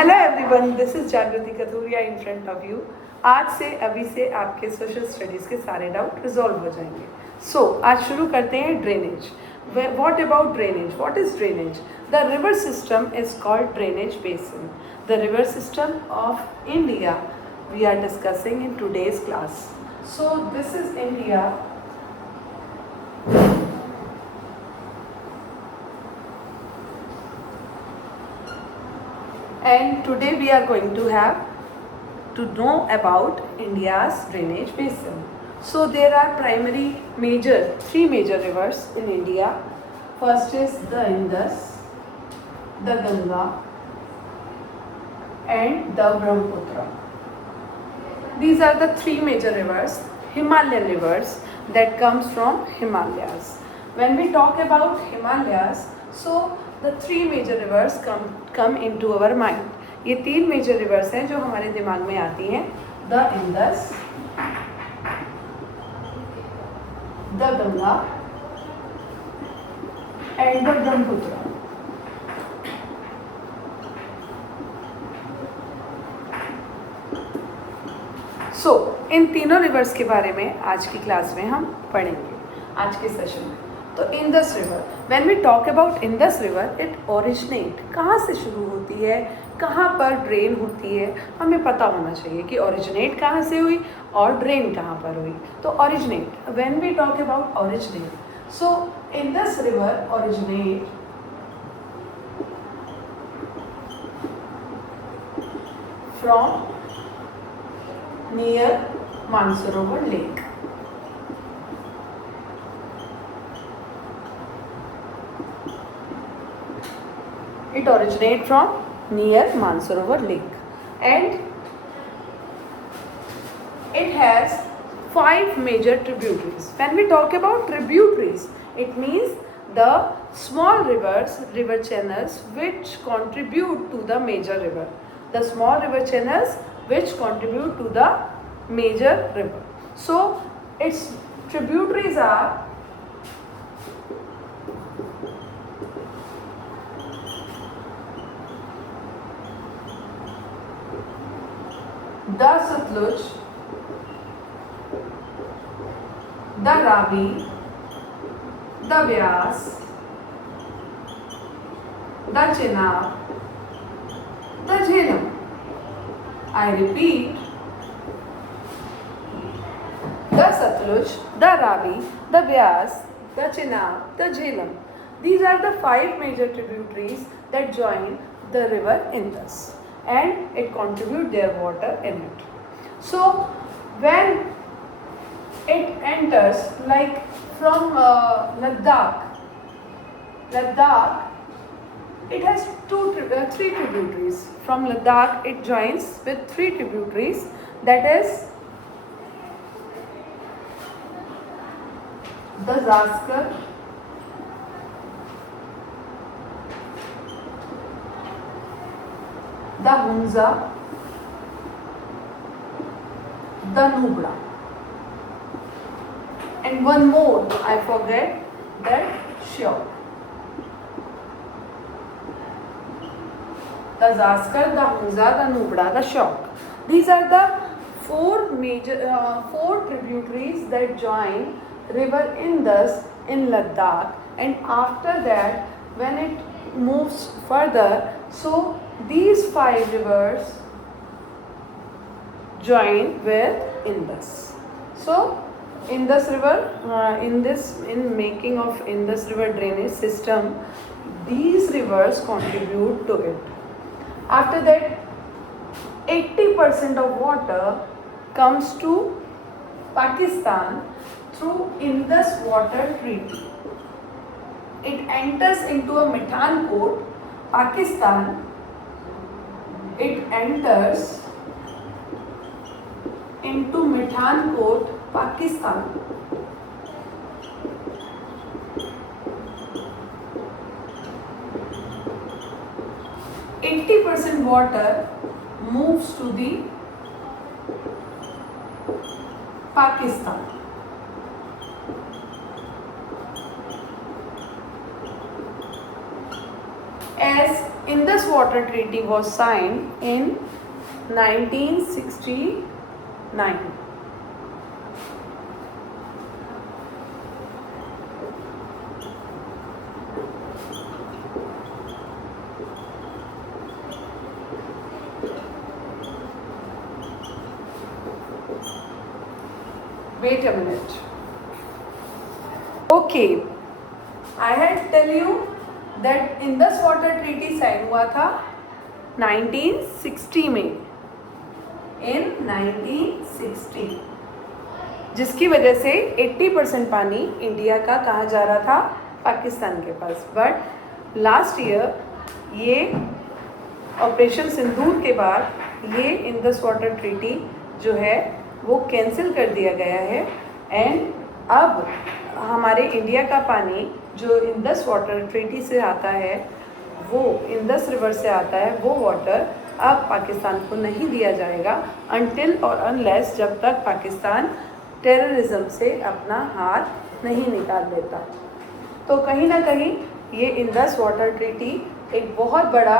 Hello everyone, this is जागृति Kathuria in front of you. आज से अभी से आपके सोशल स्टडीज़ के सारे डाउट रिजॉल्व हो जाएंगे। आज शुरू करते हैं drainage. What about drainage? What is drainage? The river system is called drainage basin. The river system of India we are discussing in today's class. So this is India and today we are going to have to know about India's drainage basin. So there are three major rivers in India. First is the Indus, the Ganga and the Brahmaputra. These are the three major rivers, Himalayan rivers that comes from Himalayas. When we talk about Himalayas, so the three major rivers come into our mind. ये तीन major rivers हैं जो हमारे दिमाग में आती हैं, the Indus, the Ganga and the Brahmaputra. इन तीनों रिवर्स के बारे में आज की क्लास में हम पढ़ेंगे, आज के सेशन में। तो Indus river, when we talk about Indus river, it originate, कहाँ से शुरू होती है, कहाँ पर ड्रेन होती है, हमें पता होना चाहिए कि ओरिजिनेट कहाँ से हुई और ड्रेन कहाँ पर हुई। तो originate, when we talk about originate, so Indus river originate from near Mansarovar lake. It originates from near Mansarovar Lake and it has 5 major tributaries. When we talk about tributaries, it means the small rivers, river channels which contribute to the major river. The small river channels which contribute to the major river. So its tributaries are the Satluj, the Ravi, the Vyas, the Chenab, the Jhelum. I repeat, the Satluj, the Ravi, the Vyas, the Chenab, the Jhelum. These are the 5 major tributaries that join the river Indus and it contribute their water in it. So when it enters, like from Ladakh, it has three tributaries. From Ladakh it joins with 3 tributaries, that is the Zaskar, the Hunza, the Nubra, and one more I forget, that Shyok. The Zaskar, the Hunza, the Nubra, the Shyok. These are the 4 tributaries that join river Indus in Ladakh, and after that when it moves further, so these 5 rivers join with Indus. So Indus river, in making of Indus river drainage system, these rivers contribute to it. After that, 80% of water comes to Pakistan through Indus Water Treaty. It enters into a Mithankot, Pakistan. It enters into Mithankot, Pakistan. %80 water moves to the Pakistan. As Indus Water Treaty was signed in 1969. Wait a minute. Okay, I had tell you that Indus Water Treaty sign हुआ था 1960 में, in 1960, जिसकी वजह से 80% पानी India का कहाँ जा रहा था, पाकिस्तान के पास. बट लास्ट ईयर ये ऑपरेशन सिंदूर के बाद ये इंडस वाटर ट्रीटी जो है वो कैंसिल कर दिया गया है. एंड अब हमारे इंडिया का पानी जो इंडस वाटर ट्रीटी से आता है, वो इंडस रिवर से आता है, वो वाटर अब पाकिस्तान को नहीं दिया जाएगा अनटिल और अनलेस जब तक पाकिस्तान टेररिज्म से अपना हाथ नहीं निकाल लेता. तो कहीं ना कहीं ये इंडस वाटर ट्रीटी एक बहुत बड़ा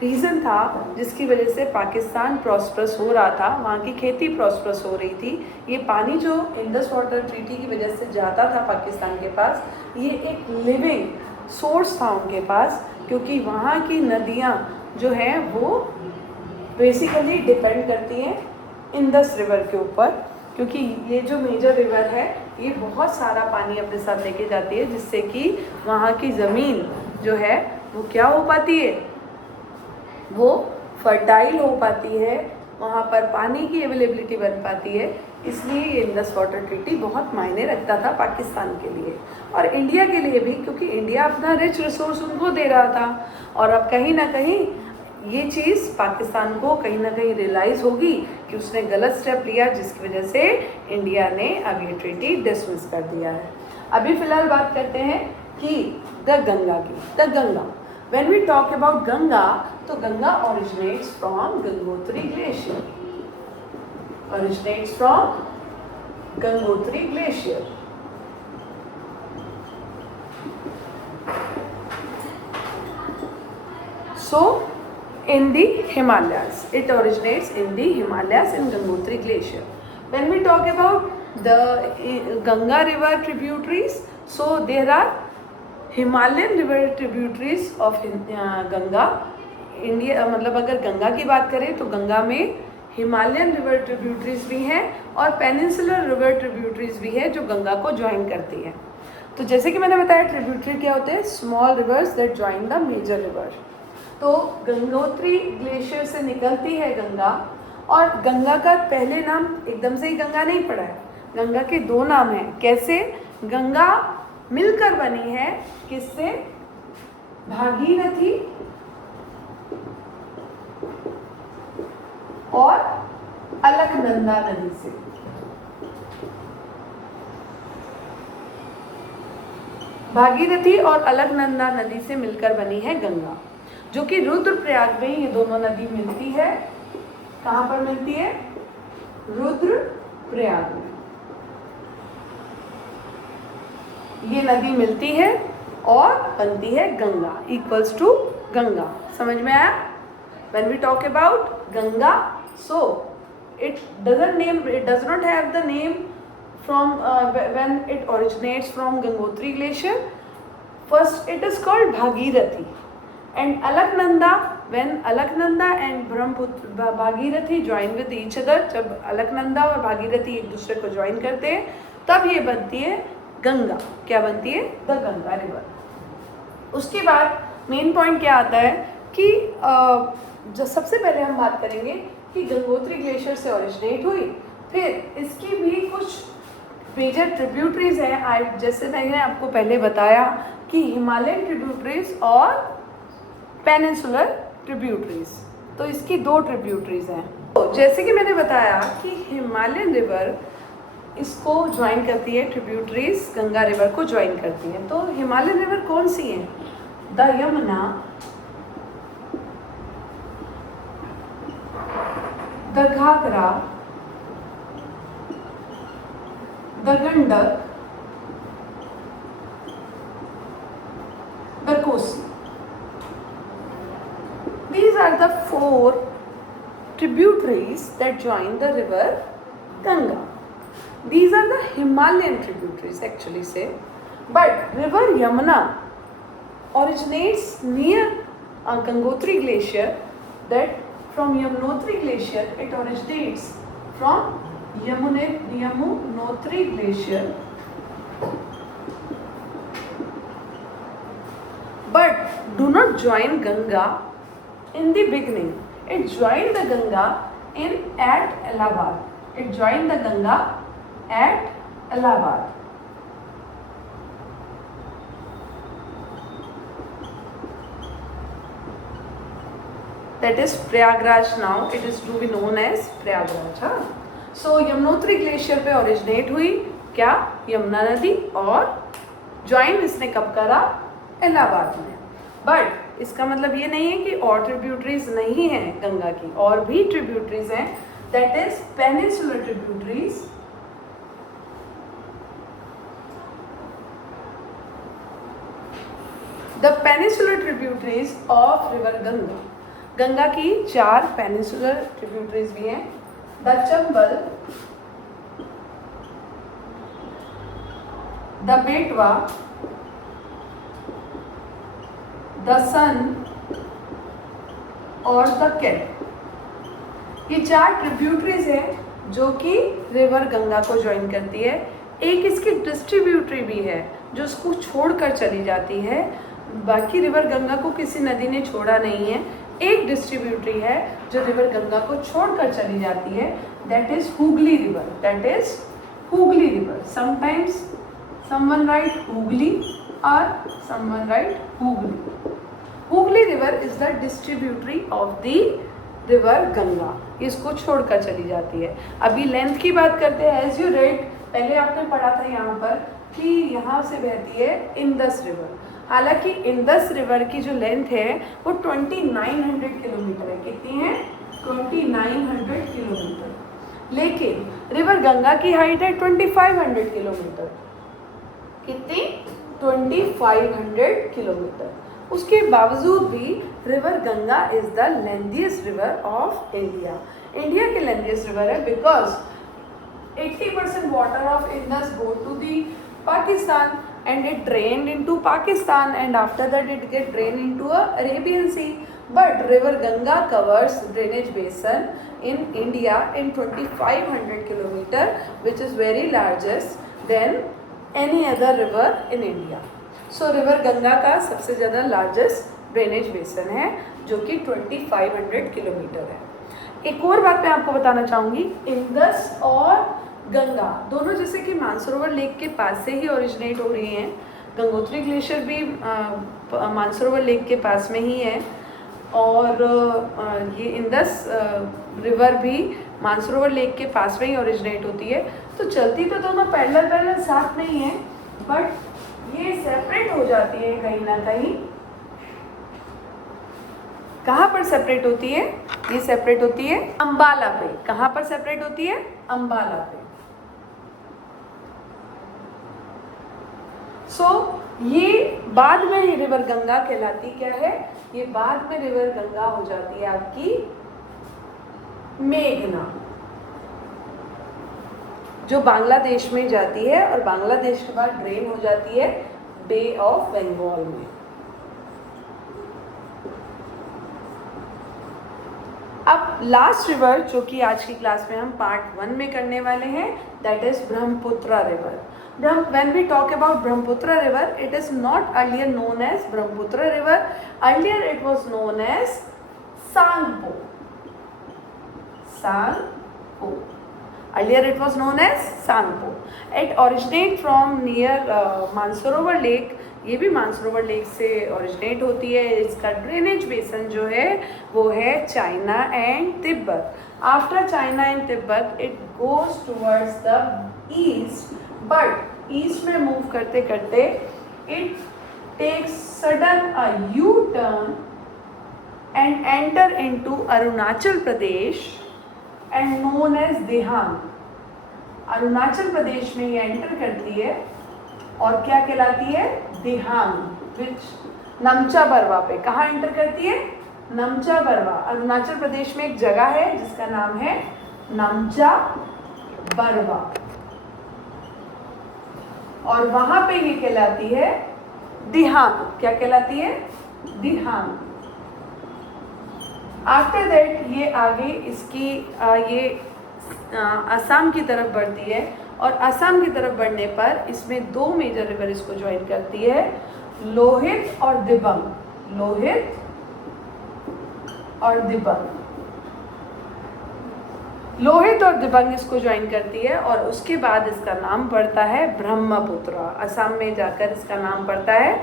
रीज़न था जिसकी वजह से पाकिस्तान प्रॉस्परस हो रहा था, वहाँ की खेती प्रॉस्परस हो रही थी. ये पानी जो इंडस वाटर ट्रीटी की वजह से जाता था पाकिस्तान के पास, ये एक लिविंग सोर्स था उनके पास, क्योंकि वहाँ की नदियाँ जो हैं वो बेसिकली डिपेंड करती हैं इंडस रिवर के ऊपर, क्योंकि ये जो मेजर रिवर है ये बहुत सारा पानी अपने साथ लेके जाती है, जिससे कि वहाँ की ज़मीन जो है वो क्या हो पाती है, वो फर्टाइल हो पाती है, वहाँ पर पानी की अवेलेबिलिटी बन पाती है. इसलिए ये इंडस वाटर ट्रीटी बहुत मायने रखता था पाकिस्तान के लिए और इंडिया के लिए भी, क्योंकि इंडिया अपना रिच रिसोर्स उनको दे रहा था. और अब कहीं ना कहीं ये चीज़ पाकिस्तान को कहीं ना कहीं रियलाइज़ होगी कि उसने गलत स्टेप लिया, जिसकी वजह से इंडिया ने अब ये ट्रीटी डिसमिस कर दिया है. अभी फ़िलहाल बात करते हैं कि द गंगा की. The Ganga, when we talk about Ganga, तो Ganga originates from Gangotri Glacier. Originates from Gangotri Glacier. So, in the Himalayas, it originates in the Himalayas in Gangotri Glacier. When we talk about the Ganga river tributaries, so there are Himalayan river tributaries of Ganga. India मतलब अगर गंगा की बात करें तो गंगा में Himalayan river tributaries भी हैं और पेनिनसुलर रिवर ट्रिब्यूटरीज भी है जो गंगा को ज्वाइन करती हैं. तो जैसे कि मैंने बताया ट्रिब्यूटरी क्या होते हैं, small rivers that join the major river. तो गंगोत्री ग्लेशियर से निकलती है गंगा, और गंगा का पहले नाम एकदम से ही गंगा नहीं पड़ा है, गंगा के दो नाम हैं. कैसे? गंगा मिलकर बनी है किससे? भागीरथी और अलकनंदा नदी से. भागीरथी और अलकनंदा नदी से मिलकर बनी है गंगा, जो कि रुद्रप्रयाग में ये दोनों नदी मिलती है. कहाँ पर मिलती है? रुद्रप्रयाग में ये नदी मिलती है और बनती है गंगा, इक्वल्स टू गंगा. समझ में आया? When we talk about Ganga, so it does not have the name from when it originates from Gangotri Glacier. First it is called Bhagirathi, and Alaknanda, when Alaknanda and Brahmaputra Bhagirathi join with each other, जब अलकनंदा और भागीरथी एक दूसरे को join करते हैं तब ये बनती है गंगा. क्या बनती है? The Ganga river. उसके बाद मेन पॉइंट क्या आता है कि जो सबसे पहले हम बात करेंगे कि गंगोत्री ग्लेशियर से ओरिजिनेट हुई, फिर इसकी भी कुछ मेजर ट्रिब्यूटरीज हैं. जैसे मैंने आपको पहले बताया कि हिमालयन ट्रिब्यूटरीज और पेनिनसुलर ट्रिब्यूटरीज, तो इसकी दो ट्रिब्यूटरीज हैं. तो जैसे कि मैंने बताया कि हिमालयन रिवर इसको ज्वाइन करती है, ट्रिब्यूटरीज गंगा रिवर को ज्वाइन करती हैं. तो हिमालयन रिवर कौन सी हैं? The Yamuna, the Ghaghara, the Gandak, the Kosi. 4 tributaries that join the river Ganga. These are the Himalayan tributaries actually say, but river Yamuna originates near Gangotri glacier. That from Yamunotri glacier it originates from Yamunotri glacier, but do not join Ganga in the beginning. It joined the Ganga at Allahabad. It joined the Ganga at Allahabad. That is Prayagraj now. It is to be known as Prayagraj. So Yamunotri glacier पे originate हुई क्या? यमुना नदी, और join इसने कब करा? इलाहाबाद में. But इसका मतलब ये नहीं है कि और ट्रिब्यूटरीज नहीं हैं गंगा की, और भी ट्रिब्यूटरीज हैं. That is peninsular tributaries. The peninsular tributaries of river Ganga. Ganga की 4 पेनिनसुलर ट्रिब्यूटरीज भी हैं. द चंबल, द बेटवा, द सन और द केट. ये 4 ट्रिब्यूटरीज हैं जो कि रिवर गंगा को ज्वाइन करती है. एक इसकी डिस्ट्रीब्यूटरी भी है जो उसको छोड़कर चली जाती है. बाकी रिवर गंगा को किसी नदी ने छोड़ा नहीं है. एक डिस्ट्रीब्यूटरी है जो रिवर गंगा को छोड़कर चली जाती है. That is Hooghly river. That is Hooghly river. Sometimes someone write Hooghly or someone write Hooghly. Hooghly river is the distributary of the river Ganga. इसको छोड़कर चली जाती है. अभी लेंथ की बात करते हैं. एज यू रेड, पहले आपने पढ़ा था यहाँ पर कि यहाँ से बहती है इंदस रिवर. हालांकि इंदस रिवर की जो लेंथ है वो 2900 किलोमीटर है. कितनी है? 2900 किलोमीटर. लेकिन रिवर गंगा की हाइट है 2500 किलोमीटर. कितनी? 2500 किलोमीटर. उसके बावजूद भी river Ganga is the lengthiest river of India. India के लेंथीएस्ट रिवर है because 80% water of Indus go to the Pakistan and it drained into Pakistan, and after that it get drained into a Arabian Sea. But river Ganga covers drainage basin in India in 2500 kilometer, which is very largest than any other river in India. So river Ganga का सबसे ज़्यादा largest drainage basin है जो कि 2500 kilometre है. एक और बात मैं आपको बताना चाहूँगी. इंदस और गंगा दोनों जैसे कि मानसरोवर लेक के पास से ही ओरिजिनेट हो रही हैं. गंगोत्री ग्लेशियर भी मानसरोवर लेक के पास में ही है, और ये इंदस रिवर भी मानसरोवर लेक के पास में ही ओरिजिनेट होती है. तो चलती तो दोनों पैरेलल साथ में ही है, बट ये सेपरेट हो जाती है कहीं ना कहीं. कहाँ पर सेपरेट होती है? ये सेपरेट होती है अंबाला पे. कहाँ पर सेपरेट होती है? अंबाला पे. सो ये बाद में रिवर गंगा कहलाती क्या है? ये बाद में रिवर गंगा हो जाती है आपकी मेघना, जो बांग्लादेश में जाती है और बांग्लादेश के बाद ड्रेन हो जाती है बे ऑफ बंगाल में. अब लास्ट रिवर जो कि आज की क्लास में हम पार्ट 1 में करने वाले हैं, that is Brahmaputra river. When we talk about Brahmaputra river, it is not earlier known as Brahmaputra river. Earlier it was known as Sangpo. Sangpo. Earlier it was known as Sangpo. It originates from near Mansarovar Lake. ये भी Mansarovar lake से originate होती है. इसका drainage बेसन जो है वो है China and Tibet. After China and Tibet it goes towards the east, but east में मूव करते करते it takes sudden a U turn and enter into Arunachal Pradesh and known as Dihang. Arunachal Pradesh में ये एंटर करती है और क्या कहलाती है? देहांग. विच नमचा बरवा पे. कहाँ एंटर करती है? नमचा बरवा। अरुणाचल प्रदेश में एक जगह है जिसका नाम है नमचा बरवा, और वहां पे ये कहलाती है दिहांग। क्या कहलाती है? दिहांग। आफ्टर दैट ये आगे इसकी ये असम की तरफ बढ़ती है, और असम की तरफ बढ़ने पर इसमें दो मेजर रिवर इसको ज्वाइन करती है, लोहित और दिबांग। लोहित और दिबांग, लोहित और दिबांग इसको ज्वाइन करती है, और उसके बाद इसका नाम पड़ता है ब्रह्मपुत्र। असम में जाकर इसका नाम पड़ता है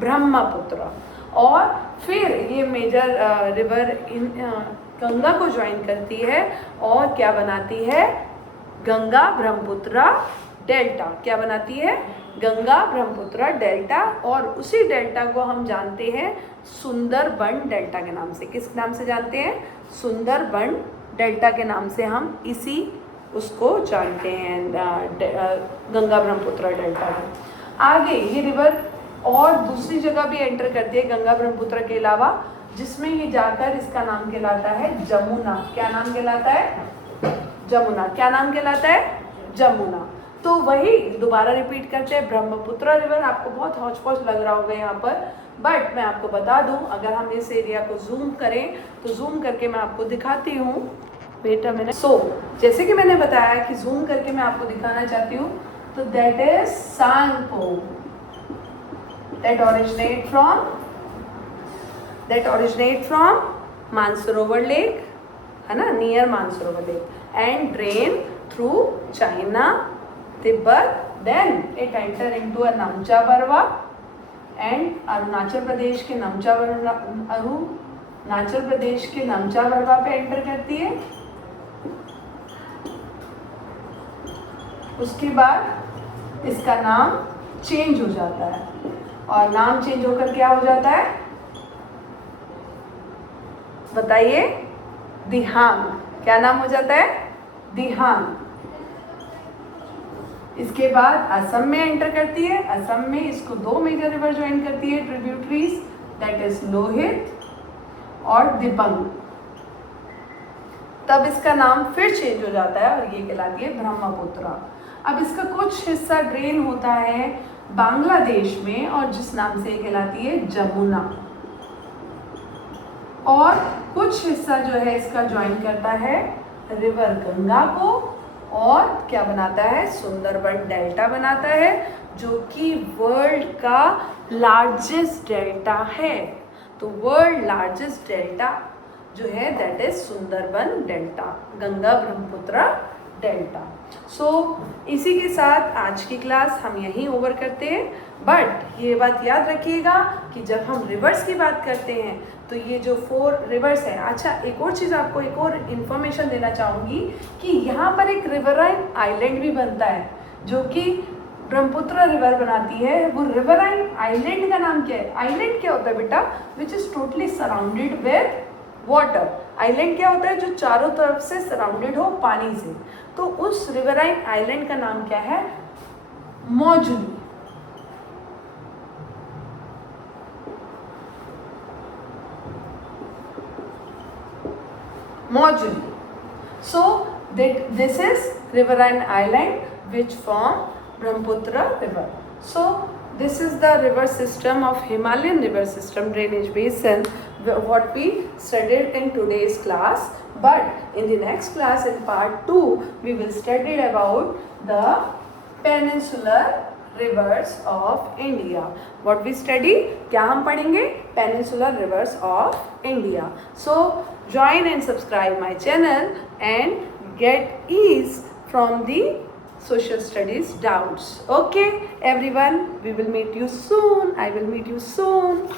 ब्रह्मपुत्र। और फिर ये मेजर रिवर इन गंगा को ज्वाइन करती है और क्या बनाती है? गंगा ब्रह्मपुत्र डेल्टा। क्या बनाती है? गंगा ब्रह्मपुत्र डेल्टा। और उसी डेल्टा को हम जानते हैं सुंदरबन डेल्टा के नाम से। किस नाम से जानते हैं? सुंदरबन डेल्टा के नाम से हम इसी उसको जानते हैं, गंगा ब्रह्मपुत्र डेल्टा को। आगे ये रिवर और दूसरी जगह भी एंटर करती है गंगा ब्रह्मपुत्र के अलावा, जिसमें ये जाकर इसका नाम कहलाता है जमुना। क्या नाम कहलाता है? जमुना। क्या नाम कहलाता है? जमुना। तो वही दोबारा रिपीट करते हैं, ब्रह्मपुत्र रिवर। आपको बहुत हौच पौच लग रहा होगा यहाँ पर, बट मैं आपको बता दूं, अगर हम इस एरिया को जूम करें तो जूम करके मैं आपको दिखाती हूँ। Wait a minute. सो जैसे कि मैंने बताया कि जूम करके मैं आपको दिखाना चाहती हूँ, तो that is Tsangpo, that originate from Mansarovar lake, है ना, near Mansarovar lake, and drain through China, Tibet, then it enter into a Namcha Barwa, and Arunachal Pradesh के नमचा बरवा पे एंटर करती है। उसके बाद इसका नाम चेंज हो जाता है, और नाम चेंज होकर क्या हो जाता है? बताइए। दिहांग। क्या नाम हो जाता है? दिहांग। इसके बाद असम में एंटर करती है। असम में इसको दो मेजर रिवर ज्वाइन करती है, ट्रिब्यूटरीज, दैट इज लोहित और दिबांग। तब इसका नाम फिर चेंज हो जाता है और ये कहलाती है ब्रह्मपुत्र। अब इसका कुछ हिस्सा ड्रेन होता है बांग्लादेश में, और जिस नाम से कहलाती है जमुना, और कुछ हिस्सा जो है इसका ज्वाइन करता है रिवर गंगा को, और क्या बनाता है? सुंदरबन डेल्टा बनाता है, जो कि वर्ल्ड का लार्जेस्ट डेल्टा है। तो वर्ल्ड लार्जेस्ट डेल्टा जो है that is Sundarban delta, Ganga Brahmaputra delta. So इसी के साथ आज की क्लास हम यहीं ओवर करते हैं, बट ये बात याद रखिएगा कि जब हम रिवर्स की बात करते हैं तो ये जो 4 रिवर्स हैं। अच्छा, एक और चीज़ आपको एक और इन्फॉर्मेशन देना चाहूँगी कि यहाँ पर एक रिवराइन आइलैंड भी बनता है, जो कि ब्रह्मपुत्र रिवर बनाती है। वो रिवराइन आइलैंड का नाम क्या है? आइलैंड क्या होता है बेटा? Which is totally surrounded with water. Island क्या होता है? जो चारों तरफ से सराउंडेड हो पानी से। तो उस रिवराइन आइलैंड का नाम क्या है? मौजूली। Moduli. So this is riverine island which form Brahmaputra river. So this is the river system of Himalayan river system drainage basin, what we studied in today's class. But in the next class, in part 2, we will study about the peninsular rivers of India. What we study? क्या हम पढ़ेंगे? Peninsular rivers of India. So join and subscribe my channel and get ease from the social studies doubts. Okay everyone, we will meet you soon. I will meet you soon.